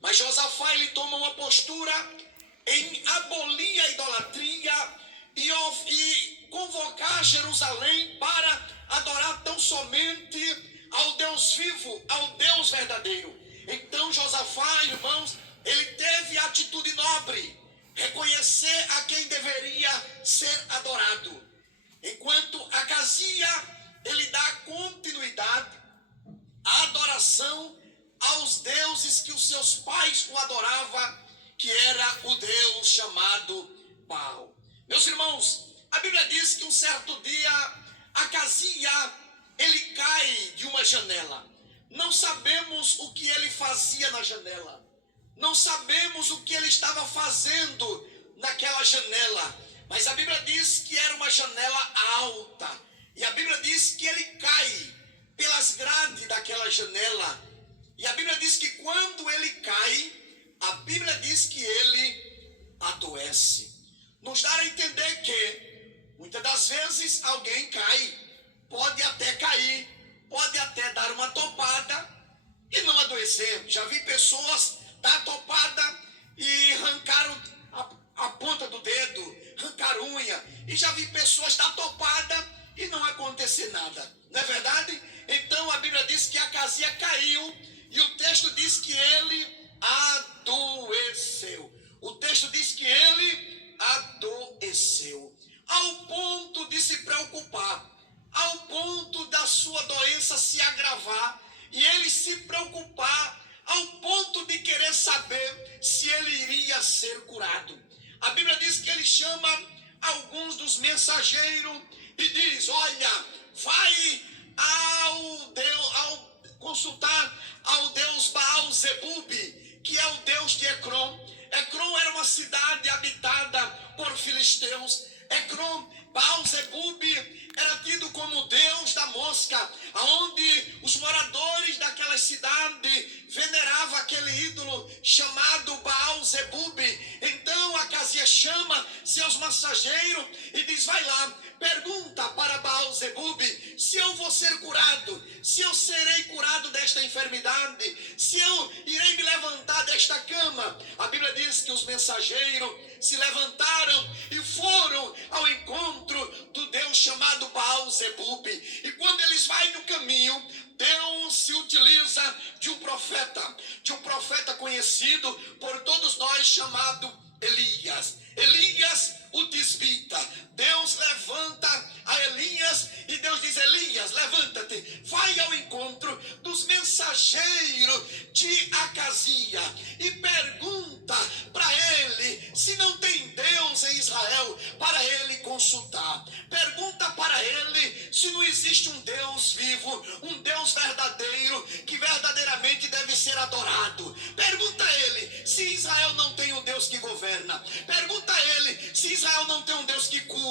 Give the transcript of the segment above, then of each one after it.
Mas Josafá, ele toma uma postura em abolir a idolatria e convocar Jerusalém para adorar tão somente ao Deus vivo, ao Deus verdadeiro. Então Josafá, irmãos, ele teve a atitude nobre, reconhecer a quem deveria ser adorado. Enquanto Acazia, ele dá continuidade à adoração aos deuses que os seus pais o adoravam, que era o Deus chamado Baal. Meus irmãos, a Bíblia diz que um certo dia Acazia, ele cai de uma janela. Não sabemos o que ele fazia na janela. Não sabemos o que ele estava fazendo naquela janela. Mas a Bíblia diz que era uma janela alta. E a Bíblia diz que ele cai pelas grades daquela janela. E a Bíblia diz que quando ele cai, a Bíblia diz que ele adoece. Nos dá a entender que muitas das vezes alguém cai, pode até cair, pode até dar uma topada e não adoecer. Já vi pessoas dar topada e arrancaram a ponta do dedo, arrancar unha. E já vi pessoas dar topada e não acontecer nada. Não é verdade? Então a Bíblia diz que Acazia caiu e o texto diz que ele adoeceu. O texto diz que ele adoeceu. Ao ponto de se preocupar, ao ponto da sua doença se agravar e ele se preocupar ao ponto de querer saber se ele iria ser curado. A Bíblia diz que ele chama alguns dos mensageiros e diz: olha, vai consultar ao Deus Baal-Zebub, que é o Deus de Ecrom. Ecrom era uma cidade habitada por filisteus. Baal-Zebub era tido como Deus da mosca, onde os moradores daquela cidade veneravam aquele ídolo chamado Baal-Zebub. Então Acazia chama seus mensageiros e diz: vai lá, pergunta para Baal-Zebub se eu vou ser curado, se eu serei curado desta enfermidade, se eu irei me levantar desta cama. A Bíblia diz que os mensageiros se levantaram e foram ao encontro do Deus chamado Baal-Zebub. E quando eles vão no caminho, Deus se utiliza de um profeta conhecido por todos nós, chamado Elias. Elias, o tisbita. Deus levanta a Elias e Deus diz: Elias, levanta-te, vai ao encontro dos mensageiros de Acazia e pergunta para ele se não tem Deus em Israel para ele consultar. Pergunta para ele se não existe um Deus vivo, um Deus verdadeiro, que verdadeiramente deve ser adorado. Pergunta a ele se Israel não tem um Deus que governa. Pergunta a ele se Israel não tem um Deus que cura.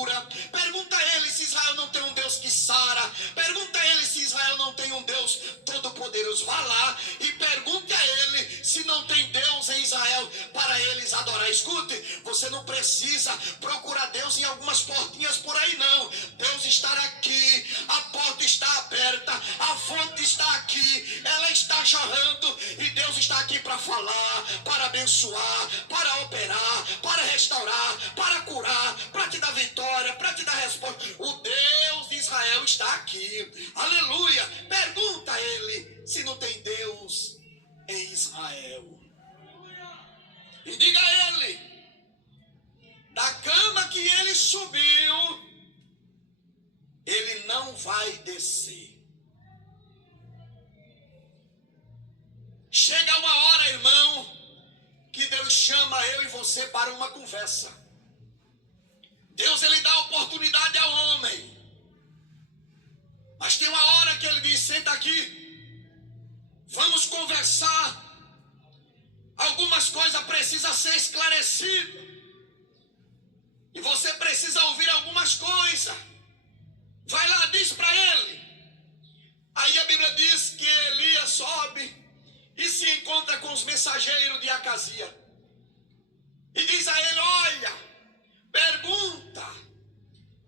Pergunta a ele se Israel não tem um Deus que sara. Pergunta a ele se Israel não tem um Deus todo-poderoso. Vá lá e pergunte a ele se não tem Deus em Israel para eles adorar. Escute, você não precisa procurar Deus em algumas portinhas por aí, não. Deus está aqui, a porta está aberta, a fonte está aqui, ela está jorrando e Deus está aqui para falar, para abençoar, para operar, para restaurar, para curar, para te dar vitória, para te dar resposta. O Deus de Israel está aqui. Aleluia. Pergunta a ele se não tem Deus em Israel. E diga a ele: da cama que ele subiu, ele não vai descer. Chega uma hora, irmão, que Deus chama eu e você para uma conversa. Deus, ele dá oportunidade ao homem, mas tem uma hora que ele diz: senta aqui, vamos conversar. Algumas coisas precisam ser esclarecidas e você precisa ouvir algumas coisas. Vai lá, diz para ele. Aí a Bíblia diz que Elias sobe e se encontra com os mensageiros de Acazia e diz a ele: olha, pergunta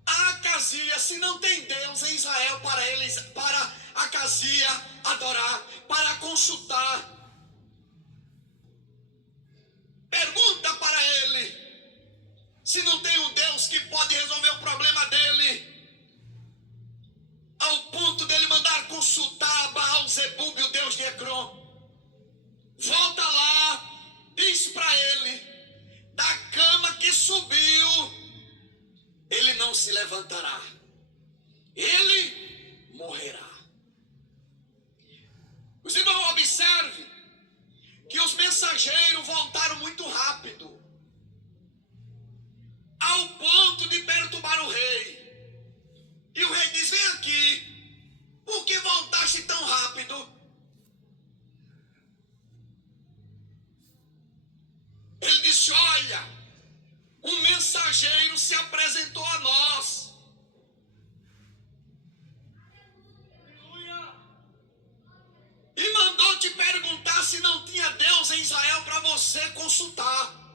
a Acazia se não tem Deus em Israel para Acazia adorar, para consultar. se levantará. Ele morrerá. Os irmãos, observe que os mensageiros voltaram muito rápido, ao ponto de perturbar o rei. E o rei diz: vem aqui, por que voltaste tão rápido? Ele disse: olha, um mensageiro se apresentou a nós. E mandou te perguntar se não tinha Deus em Israel para você consultar.